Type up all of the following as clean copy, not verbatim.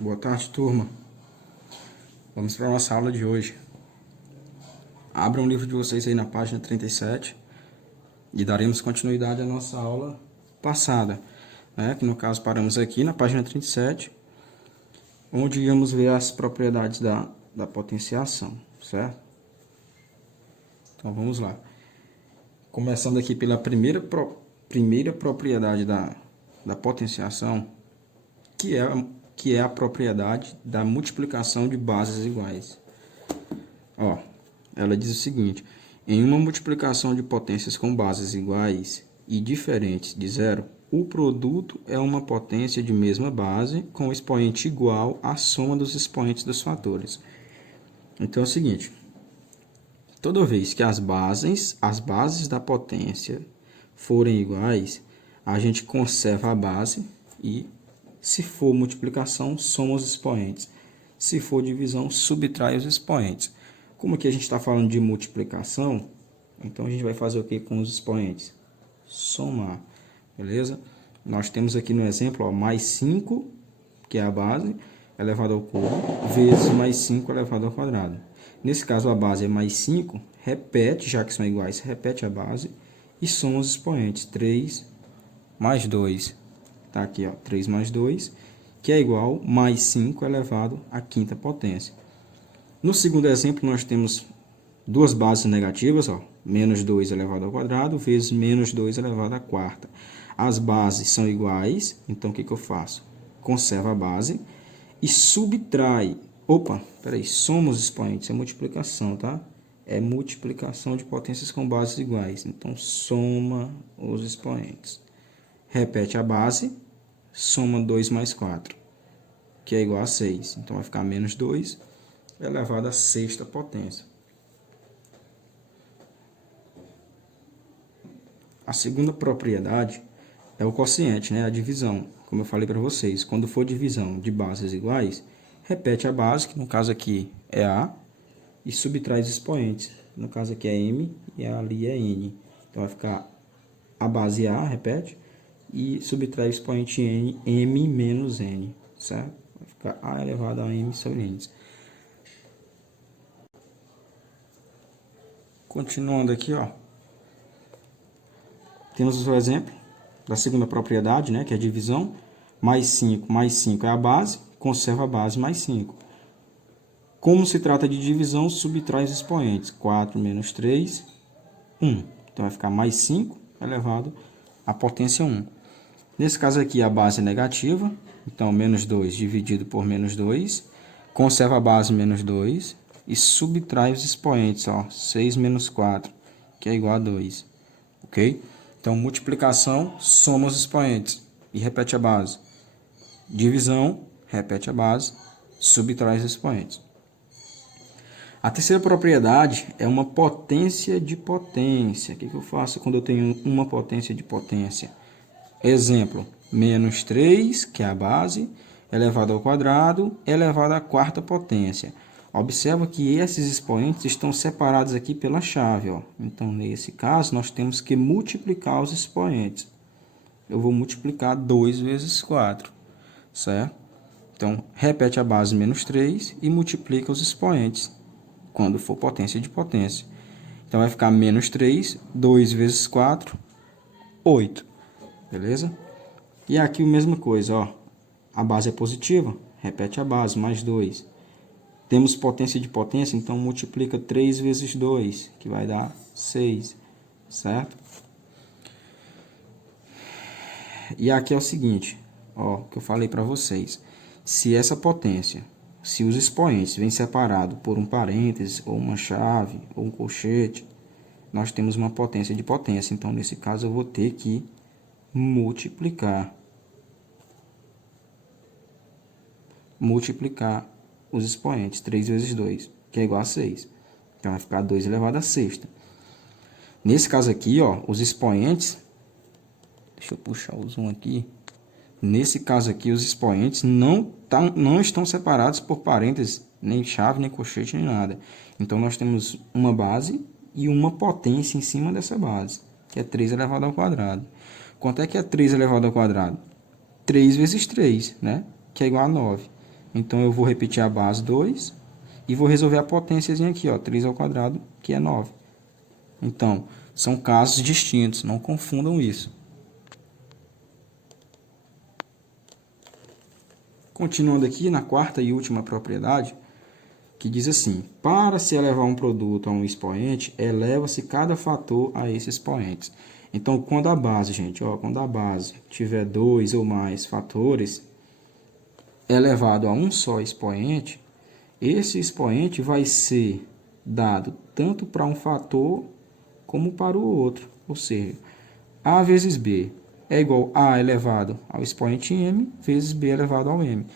Boa tarde, turma. Vamos para a nossa aula de hoje. Abram o livro de vocês aí na página 37 e daremos continuidade à nossa aula passada, né? Que no caso paramos aqui na página 37, onde íamos ver as propriedades da potenciação, certo? Então vamos lá. Começando aqui pela primeira propriedade da potenciação, que é a propriedade da multiplicação de bases iguais. Ó, ela diz o seguinte: em uma multiplicação de potências com bases iguais e diferentes de zero, o produto é uma potência de mesma base com expoente igual à soma dos expoentes dos fatores. Então é o seguinte: toda vez que as bases da potência forem iguais, a gente conserva a base e, se for multiplicação, soma os expoentes. Se for divisão, subtrai os expoentes. Como aqui a gente está falando de multiplicação, então a gente vai fazer o que com os expoentes? Somar, beleza? Nós temos aqui no exemplo, ó, mais 5, que é a base, elevado ao cubo, vezes mais 5 elevado ao quadrado. Nesse caso, a base é mais 5, repete, já que são iguais, repete a base e soma os expoentes. 3 mais 2. Tá aqui, ó, 3 mais 2, que é igual a mais 5 elevado à quinta potência. No segundo exemplo, nós temos duas bases negativas, ó, menos 2 elevado ao quadrado, vezes menos 2 elevado à quarta. As bases são iguais, então o que eu faço? Conservo a base e subtrai. Opa, peraí, soma os expoentes, é multiplicação, tá? É multiplicação de potências com bases iguais. Então, soma os expoentes. Repete a base, soma 2 mais 4, que é igual a 6. Então, vai ficar menos 2 elevado à sexta potência. A segunda propriedade é o quociente, né? A divisão. Como eu falei para vocês, quando for divisão de bases iguais, repete a base, que no caso aqui é A, e subtrai os expoentes. No caso aqui é M e ali é N. Então, vai ficar a base A, repete, e subtrai o expoente N, M menos N, certo? Vai ficar A elevado a M sobre N. Continuando aqui, ó, temos o exemplo da segunda propriedade, né, que é a divisão. Mais 5 é a base, conserva a base mais 5. Como se trata de divisão, subtrai os expoentes. 4 menos 3, 1. Então, vai ficar mais 5 elevado à potência 1. Nesse caso aqui, a base é negativa. Então, menos 2 dividido por menos 2. Conserva a base menos 2. E subtrai os expoentes. Ó, 6 menos 4, que é igual a 2. Ok? Então, multiplicação, soma os expoentes e repete a base. Divisão, repete a base, subtrai os expoentes. A terceira propriedade é uma potência de potência. O que eu faço quando eu tenho uma potência de potência? Exemplo, menos 3, que é a base, elevado ao quadrado, elevado à quarta potência. Observa que esses expoentes estão separados aqui pela chave, ó. Então, nesse caso, nós temos que multiplicar os expoentes. Eu vou multiplicar 2 vezes 4, certo? Então, repete a base menos 3 e multiplica os expoentes, quando for potência de potência. Então, vai ficar menos 3, 2 vezes 4, 8. Beleza? E aqui a mesma coisa, ó. A base é positiva, repete a base, mais 2. Temos potência de potência, então multiplica 3 vezes 2, que vai dar 6, certo? E aqui é o seguinte, ó, que eu falei para vocês. Se essa potência, se os expoentes vêm separados por um parênteses, ou uma chave, ou um colchete, nós temos uma potência de potência. Então, nesse caso, eu vou ter que multiplicar os expoentes, 3 vezes 2, que é igual a 6. Então, vai ficar 2 elevado a sexta. Nesse caso aqui, ó, os expoentes, deixa eu puxar o zoom aqui. Nesse caso aqui, os expoentes não estão separados por parênteses, nem chave, nem colchete, nem nada. Então, nós temos uma base e uma potência em cima dessa base, que é 3 elevado ao quadrado. Quanto é que é 3 elevado ao quadrado? 3 vezes 3, né? Que é igual a 9. Então, eu vou repetir a base 2 e vou resolver a potênciazinha aqui, ó, 3 ao quadrado, que é 9. Então, são casos distintos, não confundam isso. Continuando aqui na quarta e última propriedade, que diz assim: para se elevar um produto a um expoente, eleva-se cada fator a esses expoentes. Então, quando a base, gente, ó, quando a base tiver 2 ou mais fatores elevado a um só expoente, esse expoente vai ser dado tanto para um fator como para o outro. Ou seja, A vezes B é igual a elevado ao expoente m vezes b elevado ao m.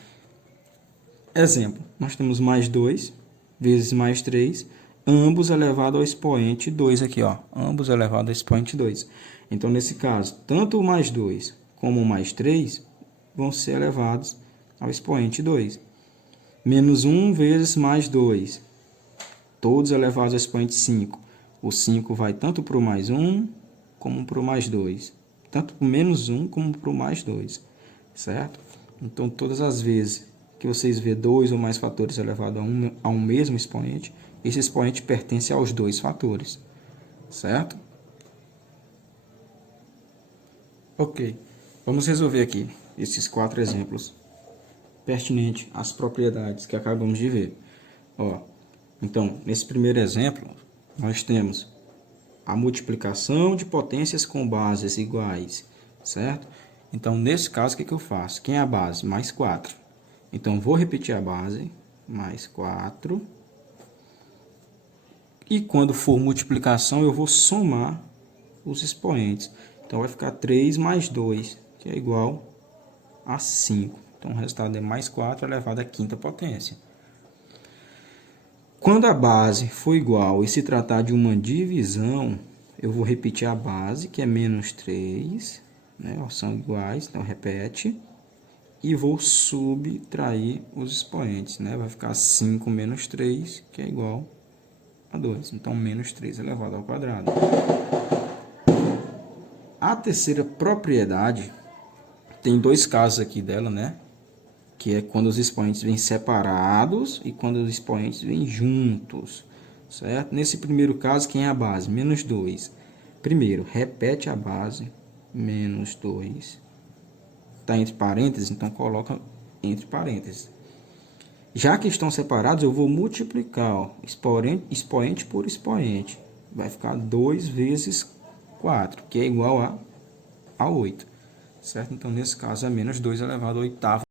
Exemplo, nós temos mais 2 vezes mais 3, ambos elevado ao expoente 2 aqui, ó, ambos elevado ao expoente 2. Então, nesse caso, tanto o mais 2 como o mais 3 vão ser elevados ao expoente 2. Menos 1 vezes mais 2, todos elevados ao expoente 5. O 5 vai tanto para o mais 1 como para o mais 2. Tanto para o menos 1 como para o mais 2. Certo? Então, todas as vezes que vocês vê 2 ou mais fatores elevados a um mesmo expoente, esse expoente pertence aos dois fatores. Certo? Ok. Vamos resolver aqui esses 4 exemplos pertinentes às propriedades que acabamos de ver. Ó, então, nesse primeiro exemplo, nós temos a multiplicação de potências com bases iguais, certo? Então, nesse caso, o que eu faço? Quem é a base? Mais 4. Então, vou repetir a base, mais 4. E quando for multiplicação, eu vou somar os expoentes. Então, vai ficar 3 mais 2, que é igual a 5. Então, o resultado é mais 4 elevado à quinta potência. Quando a base for igual e se tratar de uma divisão, eu vou repetir a base, que é menos 3, né? São iguais, então repete. E vou subtrair os expoentes, né? Vai ficar 5 menos 3, que é igual a 2. Então, menos 3 elevado ao quadrado. A terceira propriedade, tem dois casos aqui dela, né? Que é quando os expoentes vêm separados e quando os expoentes vêm juntos, certo? Nesse primeiro caso, quem é a base? Menos 2. Primeiro, repete a base, menos 2. Está entre parênteses, então coloca entre parênteses. Já que estão separados, eu vou multiplicar, ó, expoente por expoente. Vai ficar 2 vezes 4, que é igual a 8. Certo? Então, nesse caso, é menos 2 elevado à oitava.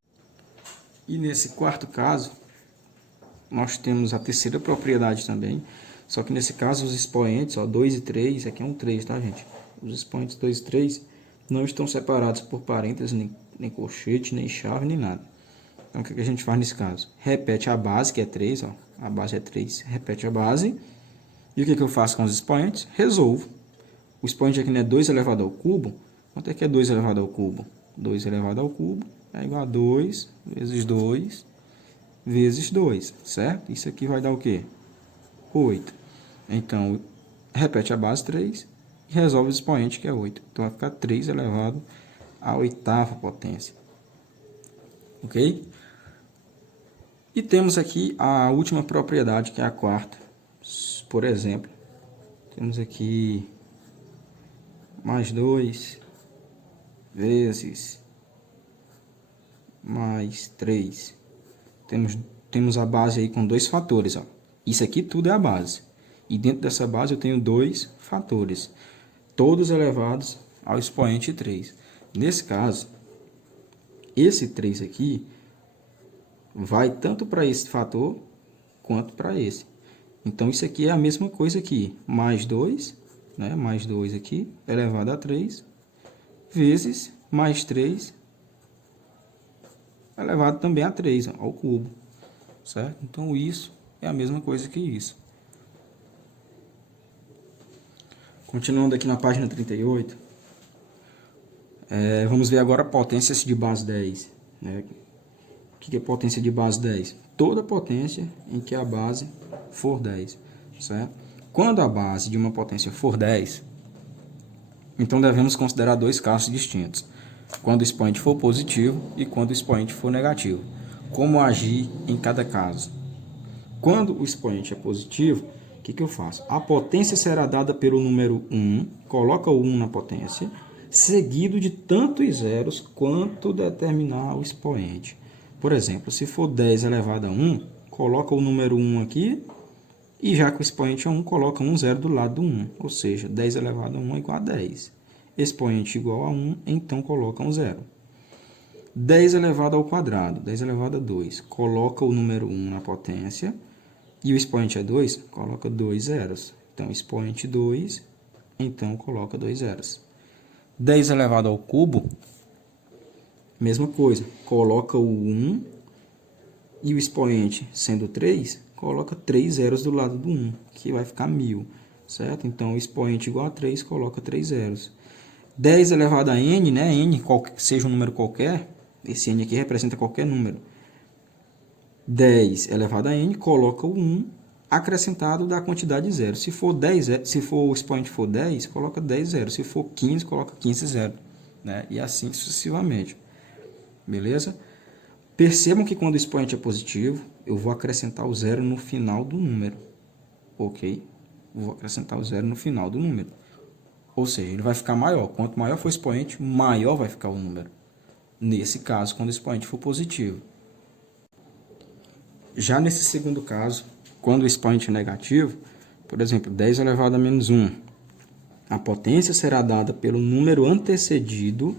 E nesse quarto caso, nós temos a terceira propriedade também. Só que nesse caso, os expoentes, ó, 2 e 3, aqui é um 3, tá, gente? Os expoentes 2 e 3 não estão separados por parênteses, nem colchete, nem chave, nem nada. Então, o que a gente faz nesse caso? Repete a base, que é 3, ó. A base é 3, repete a base. E o que eu faço com os expoentes? Resolvo. O expoente aqui não é 2 elevado ao cubo. Quanto é que é 2 elevado ao cubo? 2 elevado ao cubo é igual a 2 vezes 2 vezes 2, certo? Isso aqui vai dar o quê? 8. Então, repete a base 3 e resolve o expoente, que é 8. Então, vai ficar 3 elevado à oitava potência. Ok? E temos aqui a última propriedade, que é a quarta. Por exemplo, temos aqui mais 2 vezes mais 3. Temos a base aí com dois fatores, ó. Isso aqui tudo é a base. E dentro dessa base eu tenho dois fatores, todos elevados ao expoente 3. Nesse caso, esse 3 aqui vai tanto para esse fator quanto para esse. Então, isso aqui é a mesma coisa aqui. Mais 2, né? Mais 2 aqui, elevado a 3, vezes mais 3, elevado também a 3, ó, ao cubo. Certo? Então, isso é a mesma coisa que isso. Continuando aqui na página 38, vamos ver agora potências de base 10. Né? O que é potência de base 10? Toda potência em que a base for 10. Certo? Quando a base de uma potência for 10, então devemos considerar dois casos distintos. Quando o expoente for positivo e quando o expoente for negativo. como agir em cada caso. Quando o expoente é positivo, o que eu faço? A potência será dada pelo número 1, coloca o 1 na potência, seguido de tantos zeros quanto determinar o expoente. Por exemplo, se for 10 elevado a 1, coloca o número 1 aqui, e já que o expoente é 1, coloca um zero do lado do 1, ou seja, 10 elevado a 1 é igual a 10. Expoente igual a 1, então coloca um zero. 10 elevado ao quadrado, 10 elevado a 2, coloca o número 1 na potência, e o expoente é 2, coloca 2 zeros. Então, expoente 2, então coloca 2 zeros. 10 elevado ao cubo, mesma coisa, coloca o 1 e o expoente sendo 3, coloca 3 zeros do lado do 1, que vai ficar 1000, certo? Então, o expoente igual a 3, coloca 3 zeros. 10 elevado a n, né? N, seja um número qualquer, esse n aqui representa qualquer número. 10 elevado a n, coloca o 1 acrescentado da quantidade de zero. Se for o expoente for 10, coloca 10 zeros. Se for 15, coloca 15 zeros, né? E assim sucessivamente. Beleza? Percebam que quando o expoente é positivo, eu vou acrescentar o zero no final do número. Ok? Vou acrescentar o zero no final do número. Ou seja, ele vai ficar maior. Quanto maior for o expoente, maior vai ficar o número. Nesse caso, quando o expoente for positivo. Já nesse segundo caso, quando o expoente é negativo, por exemplo, 10 elevado a menos 1, a potência será dada pelo número antecedido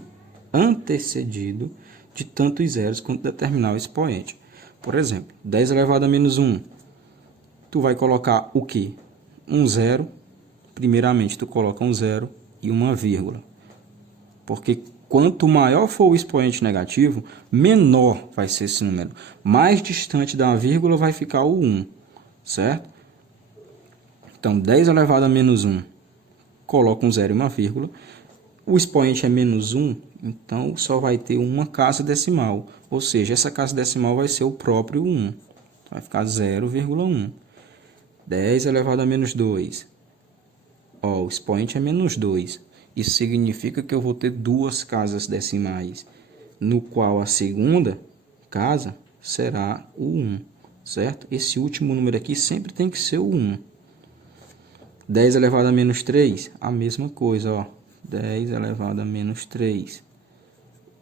de tantos zeros quanto determinar o expoente. Por exemplo, 10 elevado a menos 1, tu vai colocar o quê? Um zero. Primeiramente, tu coloca um zero e uma vírgula. Porque quanto maior for o expoente negativo, menor vai ser esse número. Mais distante da vírgula vai ficar o 1, certo? Então, 10 elevado a menos 1, coloca um zero e uma vírgula. O expoente é menos 1, então só vai ter uma casa decimal. Ou seja, essa casa decimal vai ser o próprio 1. Vai ficar 0,1. 10 elevado a menos 2. Ó, o expoente é menos 2. Isso significa que eu vou ter duas casas decimais, no qual a segunda casa será o 1, certo? Esse último número aqui sempre tem que ser o 1. 10 elevado a menos 3, a mesma coisa, ó. 10 elevado a menos 3.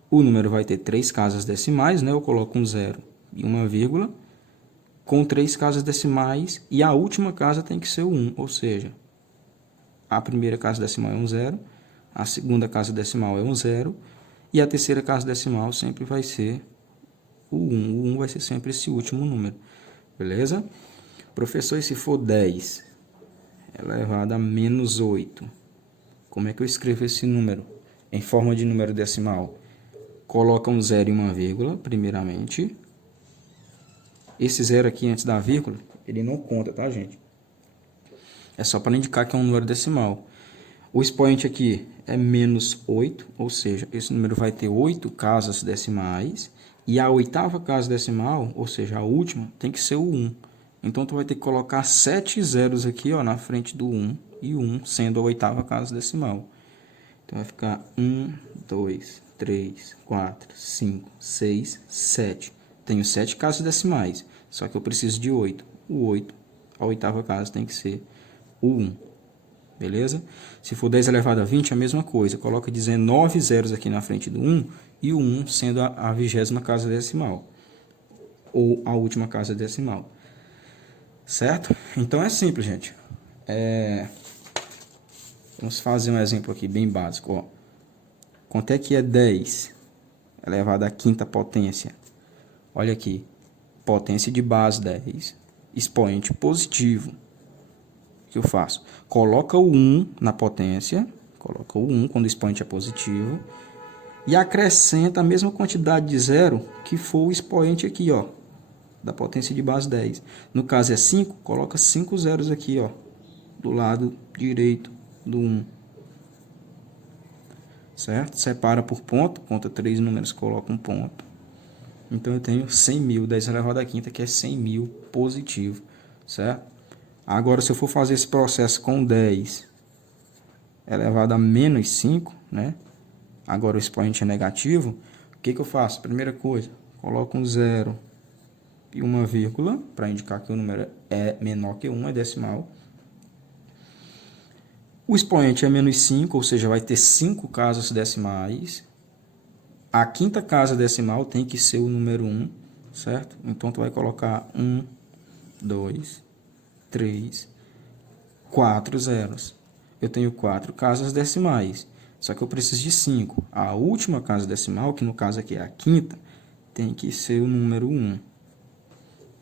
O número vai ter três casas decimais, né? Eu coloco um zero e uma vírgula, com três casas decimais, e a última casa tem que ser o 1, ou seja, a primeira casa decimal é um zero, a segunda casa decimal é um zero, e a terceira casa decimal sempre vai ser o 1. O 1 vai ser sempre esse último número. Beleza? Professor, e se for 10 elevado a menos 8? Como é que eu escrevo esse número em forma de número decimal? Coloca um zero e uma vírgula, primeiramente. Esse zero aqui antes da vírgula, ele não conta, tá, gente? É só para indicar que é um número decimal. O expoente aqui é menos 8, ou seja, esse número vai ter 8 casas decimais, e a oitava casa decimal, ou seja, a última, tem que ser o 1. Então, tu vai ter que colocar 7 zeros aqui, ó, na frente do 1, e o 1 sendo a oitava casa decimal. Então, vai ficar 1, 2, 3, 4, 5, 6, 7. Tenho 7 casas decimais, só que eu preciso de 8. O 8, a oitava casa tem que ser o 1. Beleza? Se for 10 elevado a 20, a mesma coisa. Coloca 19 zeros aqui na frente do 1 e o 1 sendo a 20ª casa decimal. Ou a última casa decimal. Certo? Então é simples, gente. Vamos fazer um exemplo aqui bem básico. Ó. Quanto é que é 10 elevado à quinta potência? Olha aqui. Potência de base 10. Expoente positivo. Que eu faço? Coloca o 1 na potência, coloca o 1 quando o expoente é positivo, e acrescenta a mesma quantidade de zero que for o expoente aqui, ó, da potência de base 10. No caso é 5, coloca 5 zeros aqui, ó, do lado direito do 1. Certo? Separa por ponto, conta 3 números, coloca um ponto. Então eu tenho 100.000, 10 elevado à quinta, que é 100.000 positivo, certo? Agora, se eu for fazer esse processo com 10 elevado a menos 5, né? Agora o expoente é negativo. O que eu faço? Primeira coisa, coloco um zero e uma vírgula, para indicar que o número é menor que 1, é decimal. O expoente é menos 5, ou seja, vai ter 5 casas decimais. A quinta casa decimal tem que ser o número 1, certo? Então, tu vai colocar 1, 2, 3, 4 zeros. Eu tenho 4 casas decimais, só que eu preciso de 5. A última casa decimal, que no caso aqui é a quinta, tem que ser o número 1.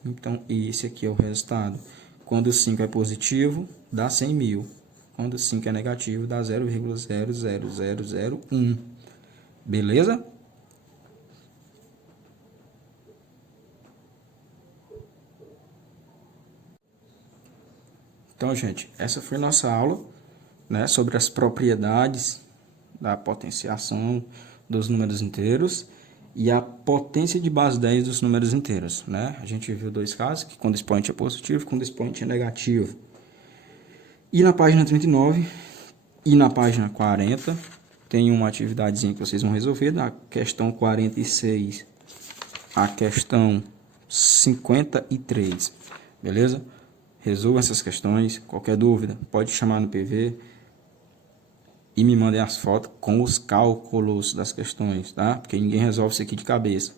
Então, esse aqui é o resultado. Quando 5 é positivo, dá 100 mil. Quando 5 é negativo, dá 0,00001. Beleza? Então, gente, essa foi nossa aula, né, sobre as propriedades da potenciação dos números inteiros e a potência de base 10 dos números inteiros, né? A gente viu dois casos, que quando o expoente é positivo e quando o expoente é negativo. E na página 39 e na página 40 tem uma atividadezinha que vocês vão resolver, da questão 46 a questão 53, beleza? Resolvam essas questões, qualquer dúvida pode chamar no PV e me mandem as fotos com os cálculos das questões, tá? Porque ninguém resolve isso aqui de cabeça,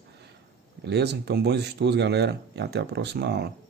beleza? Então, bons estudos, galera, e até a próxima aula.